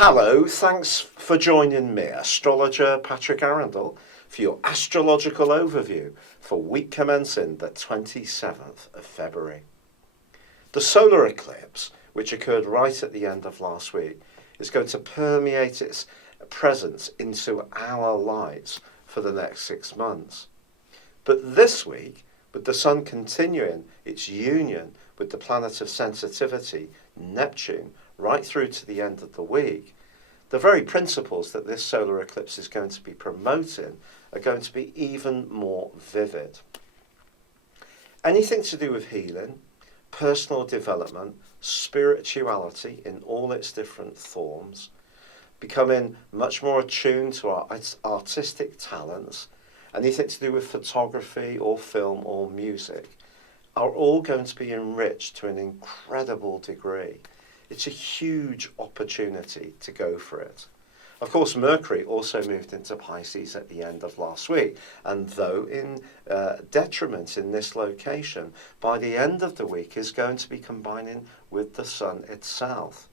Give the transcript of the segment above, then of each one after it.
Hello, thanks for joining me, astrologer Patrick Arundell, for your astrological overview for week commencing the 27th of February. The solar eclipse, which occurred right at the end of last week, is going to permeate its presence into our lives for the next 6 months. But this week, with the Sun continuing its union with the planet of sensitivity, Neptune, right through to the end of the week, the very principles that this solar eclipse is going to be promoting are going to be even more vivid. Anything to do with healing, personal development, spirituality in all its different forms, becoming much more attuned to our artistic talents, anything to do with photography or film or music, are all going to be enriched to an incredible degree. It's a huge opportunity to go for it. Of course, Mercury also moved into Pisces at the end of last week, and though in detriment in this location, by the end of the week is going to be combining with the Sun itself.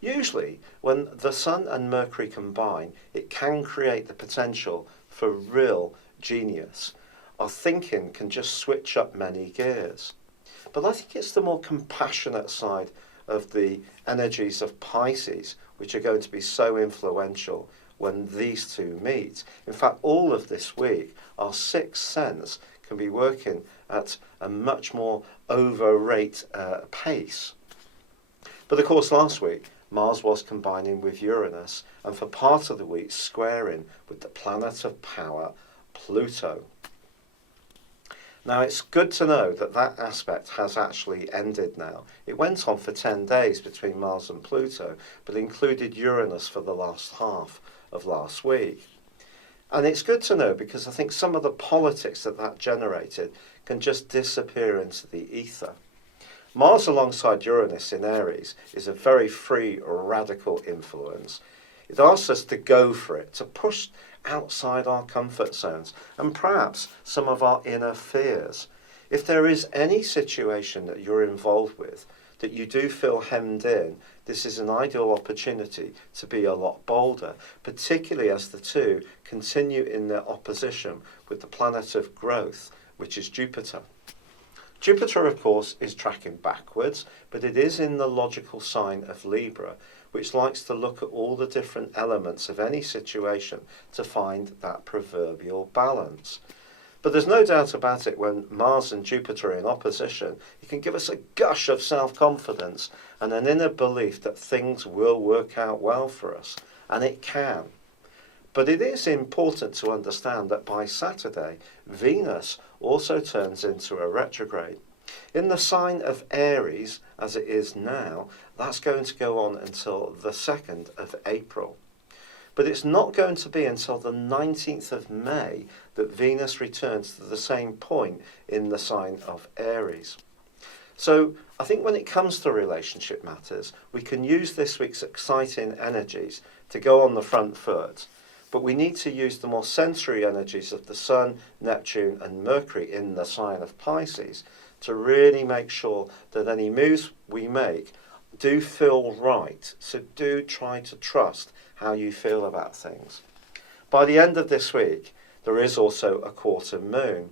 Usually, when the Sun and Mercury combine, it can create the potential for real genius. Our thinking can just switch up many gears. But I think it's the more compassionate side of the energies of Pisces which are going to be so influential when these two meet. In fact, all of this week, our sixth sense can be working at a much more over-rate pace. But of course, last week, Mars was combining with Uranus, and for part of the week, squaring with the planet of power, Pluto. Now, it's good to know that that aspect has actually ended now. It went on for 10 days between Mars and Pluto, but included Uranus for the last half of last week. And it's good to know because I think some of the politics that generated can just disappear into the ether. Mars alongside Uranus in Aries is a very free, radical influence. It asks us to go for it, to push outside our comfort zones and perhaps some of our inner fears. If there is any situation that you're involved with that you do feel hemmed in, this is an ideal opportunity to be a lot bolder, particularly as the two continue in their opposition with the planet of growth, which is Jupiter. Jupiter, of course, is tracking backwards, but it is in the logical sign of Libra, which likes to look at all the different elements of any situation to find that proverbial balance. But there's no doubt about it, when Mars and Jupiter are in opposition, it can give us a gush of self-confidence and an inner belief that things will work out well for us, and it can. But it is important to understand that by Saturday, Venus also turns into a retrograde. In the sign of Aries, as it is now, that's going to go on until the 2nd of April. But it's not going to be until the 19th of May that Venus returns to the same point in the sign of Aries. So I think when it comes to relationship matters, we can use this week's exciting energies to go on the front foot. But we need to use the more sensory energies of the Sun, Neptune and Mercury in the sign of Pisces to really make sure that any moves we make do feel right. So do try to trust how you feel about things. By the end of this week, there is also a quarter moon.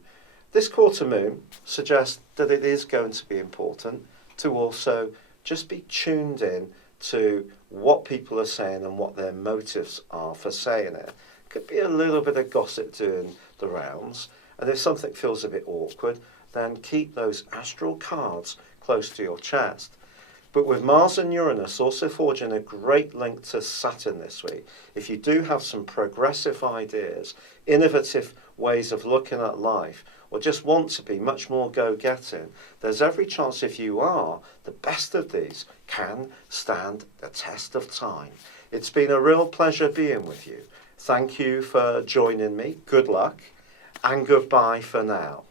This quarter moon suggests that it is going to be important to also just be tuned in to what people are saying and what their motives are for saying it. Could be a little bit of gossip doing the rounds, and if something feels a bit awkward, then keep those astral cards close to your chest. But with Mars and Uranus also forging a great link to Saturn this week, if you do have some progressive ideas, innovative ways of looking at life, or just want to be much more go-getting, there's every chance if you are, the best of these can stand the test of time. It's been a real pleasure being with you. Thank you for joining me. Good luck, and goodbye for now.